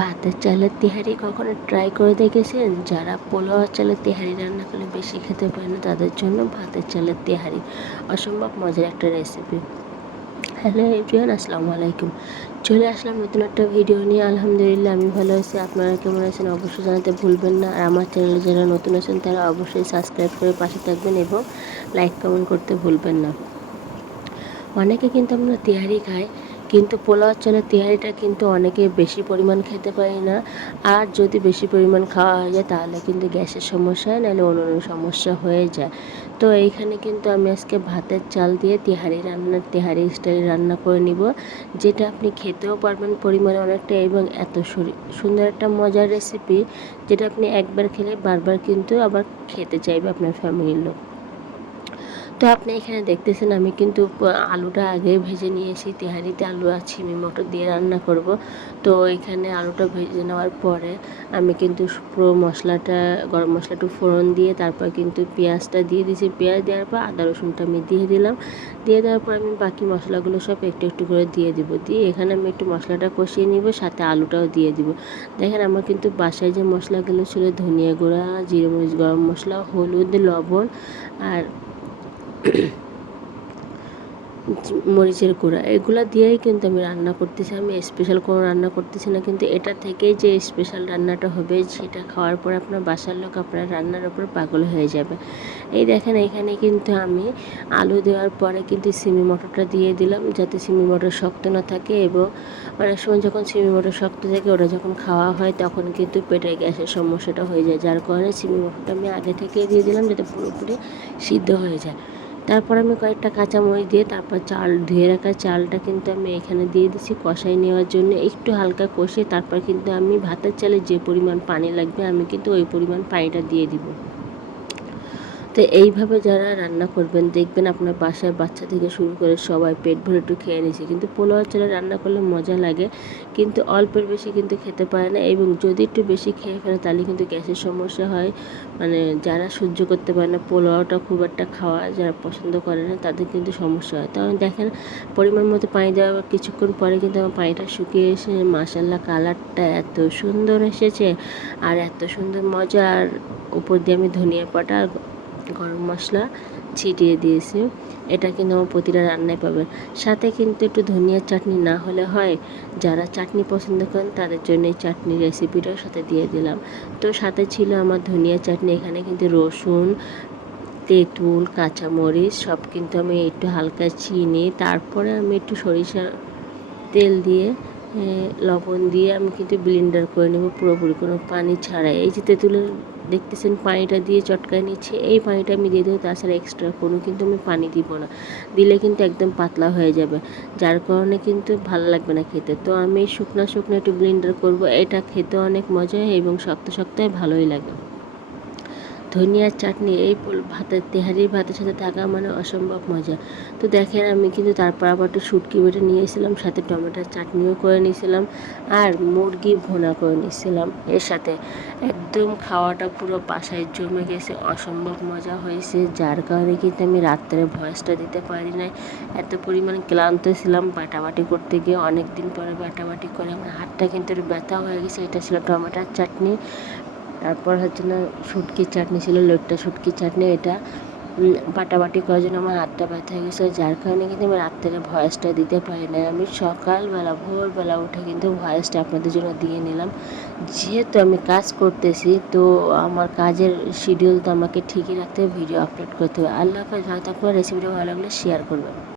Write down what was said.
ভাতের চালের তেহারি কখনো ট্রাই করে দেখেছেন? যারা পোলাও চালের তেহারি রান্না করলে বেশি খেতে পারে না, তাদের জন্য ভাতের চালের তেহারি অসম্ভব মজার একটা রেসিপি হ্যালো এভরিওয়ান আসসালামু আলাইকুম। চলে আসলাম নতুন একটা ভিডিও নিয়ে। আলহামদুলিল্লাহ, আমি ভালো আছি। আপনারা কেমন আছেন অবশ্যই জানাতে ভুলবেন না। আর আমার চ্যানেলে যারা নতুন আছেন, তারা অবশ্যই সাবস্ক্রাইব করে পাশে থাকবেন এবং লাইক কমেন্ট করতে ভুলবেন না। অনেকে কিন্তু আমরা তেহারি খাই কিন্তু পোলাও চালের তেহারিটা কিন্তু অনেকে বেশি পরিমাণ খেতে পারি না। আর যদি বেশি পরিমাণ খাওয়া হয়ে যায়, তাহলে কিন্তু গ্যাসের সমস্যা হয়, নাহলে অন্য সমস্যা হয়ে যায়। তো এইখানে কিন্তু আমি আজকে ভাতের চাল দিয়ে তেহারি রান্না, তেহারি স্টাইলে রান্না করে নিব, যেটা আপনি খেতেও পারবেন পরিমাণে অনেকটা এবং এত সুন্দর একটা মজার রেসিপি যেটা আপনি একবার খেলে বারবার কিন্তু আবার খেতে চাইবে আপনার ফ্যামিলির লোক। তো আপনি এখানে দেখতেছেন আমি কিন্তু আলুটা আগে ভেজে নিয়েছি, তেহারিতে আলু আর ছিমি মটর দিয়ে রান্না করব। তো এখানে আলুটা ভেজে নেওয়ার পরে আমি কিন্তু পুরো মশলাটা, গরম মশলাটা ফোড়ন দিয়ে তারপর কিন্তু পেঁয়াজটা দিয়ে দিয়েছি। পেঁয়াজ দেওয়ার পর আদা, রসুনটা আমি দিয়ে দিলাম। দিয়ে দেওয়ার পর আমি বাকি মশলাগুলো সব একটু একটু করে দিয়ে দিব। দিয়ে এখানে আমি একটু মশলাটা কষিয়ে নিব, সাথে আলুটাও দিয়ে দিব। দেখেন আমার কিন্তু বাসায় যে মশলাগুলো ছিল, ধনিয়া গুঁড়া, জিরে মরিচ গরম মশলা, হলুদ, লবণ আর মরিচের গুঁড়া। এগুলো দিয়েই কিন্তু আমি রান্না করতেছি। আমি স্পেশাল কোনো রান্না করতেছি না, কিন্তু এটা থেকেই যে স্পেশাল রান্নাটা হবে, সেটা খাওয়ার পর আপনার বাসার লোক আপনার রান্নার ওপর পাগল হয়ে যাবে। এই দেখেন, এখানে কিন্তু আমি আলু দেওয়ার পরে কিন্তু সিমি মটরটা দিয়ে দিলাম, যাতে সিমি মটর শক্ত না থাকে এবং অনেক সময় যখন সিমি মটর শক্ত থাকে, ওটা যখন খাওয়া হয়, তখন কিন্তু পেটে গ্যাসের সমস্যাটা হয়ে যায়। যার কারণে সিমি মটরটা আমি আগে থেকে দিয়ে দিলাম, যাতে পুরোপুরি সিদ্ধ হয়ে যায়। তারপর আমি কয়েকটা কাঁচামরিচ দিয়ে তারপর চাল, ধুয়ে রাখা চালটা কিন্তু আমি এখানে দিয়ে দিচ্ছি কষাই নেওয়ার জন্য। একটু হালকা কষে তারপর কিন্তু আমি ভাতের চালে যে পরিমাণ পানি লাগবে, আমি কিন্তু ওই পরিমাণ পানিটা দিয়ে দিব। তো এইভাবে যারা রান্না করবেন, দেখবেন আপনার বাসায় বাচ্চা থেকে শুরু করে সবাই পেট ভরে একটু খেয়ে নিয়েছে কিন্তু পোলাও চালে রান্না করলে মজা লাগে, কিন্তু অল্পের বেশি কিন্তু খেতে পারে না এবং যদি একটু বেশি খেয়ে ফেলে তাহলে কিন্তু গ্যাসের সমস্যা হয়। মানে যারা সহ্য করতে পারে না, পোলাওটা খুব একটা খাওয়া যারা পছন্দ করে না, তাদের কিন্তু সমস্যা হয়। তখন দেখেন, পরিমাণ মতো পানি দেওয়ার কিছুক্ষণ পরে কিন্তু আমার পানিটা শুকিয়ে এসে মাসাল্লা কালারটা এত সুন্দর এসেছে, আর এত সুন্দর মজা আর উপর দিয়ে আমি ধনিয়া পাটা গরম মশলা ছিটিয়ে দিয়েছি। এটা কিন্তু আমার প্রতিটা রান্নায় পাবেন সাথে কিন্তু একটু ধনিয়ার চাটনি না হলে হয়। যারা চাটনি পছন্দ করেন, তাদের জন্য এই চাটনি রেসিপিটাও সাথে দিয়ে দিলাম। তো সাথে ছিল আমার ধনিয়া চাটনি, এখানে কিন্তু রসুন, তেঁতুল, কাঁচামরিচ, সব কিন্তু আমি একটু হালকা চিনি, তারপরে আমি একটু সরিষা তেল দিয়ে লবণ দিয়ে আমি কিন্তু ব্লেন্ডার করে নেব পুরোপুরি, কোনো পানি ছাড়াই। এই যে তেঁতুলের, দেখতেছেন পানিটা দিয়ে চটকায় নিচ্ছে, এই পানিটা আমি দিয়ে দেবো, তাছাড়া এক্সট্রা কোনো কিন্তু আমি পানি দিব না। দিলে কিন্তু একদম পাতলা হয়ে যাবে, যার কারণে কিন্তু ভালো লাগবে না খেতে। তো আমি শুকনা শুকনো একটু ব্লেন্ডার করব, এটা খেতে অনেক মজা এবং শক্ত শক্তই ভালোই লাগে। ধনিয়ার চাটনি, এই ভাতের, তেহারির ভাতের সাথে থাকা মানে অসম্ভব মজা। তো দেখেন, আমি কিন্তু তারপর আবার একটু শুটকি বেটে নিয়েছিলাম, সাথে টমেটোর চাটনিও করে নিয়েছিলাম আর মুরগি ভোনা করে নিয়েছিলাম এর সাথে। একদম খাওয়াটা পুরো বাসায় জমে গেছে, অসম্ভব মজা হয়েছে, যার কারণে কিন্তু আমি রাত্রে ভয়েসটা দিতে পারি না এত পরিমাণ ক্লান্ত ছিলাম বাটাবাটি করতে গিয়ে অনেক দিন পরে বাটাবাটি করে আমার হাতটা কিন্তু একটু ব্যথা হয়ে গেছে। এটা ছিল টমেটোর চাটনি। তারপর হচ্ছে না শুটকির চাটনি ছিল লোটটা শুটকির চাটনি, এটা বাটাবাটি করার জন্য আমার হাতটা ব্যথা হয়ে গেছিল, যার কারণে কিন্তু আমি রাত্রে ভয়েসটা দিতে পারি না আমি সকালবেলা, ভোরবেলা উঠে কিন্তু ভয়েসটা আপনাদের জন্য দিয়ে নিলাম। যেহেতু আমি কাজ করতেছি, তো আমার কাজের শিডিউল তো আমাকে ঠিকই রাখতে ভিডিও আপলোড করতে হবে। আল্লাহ হাফেজ হয়তো আপনার রেসিপিটা ভালো লাগলে শেয়ার করবেন।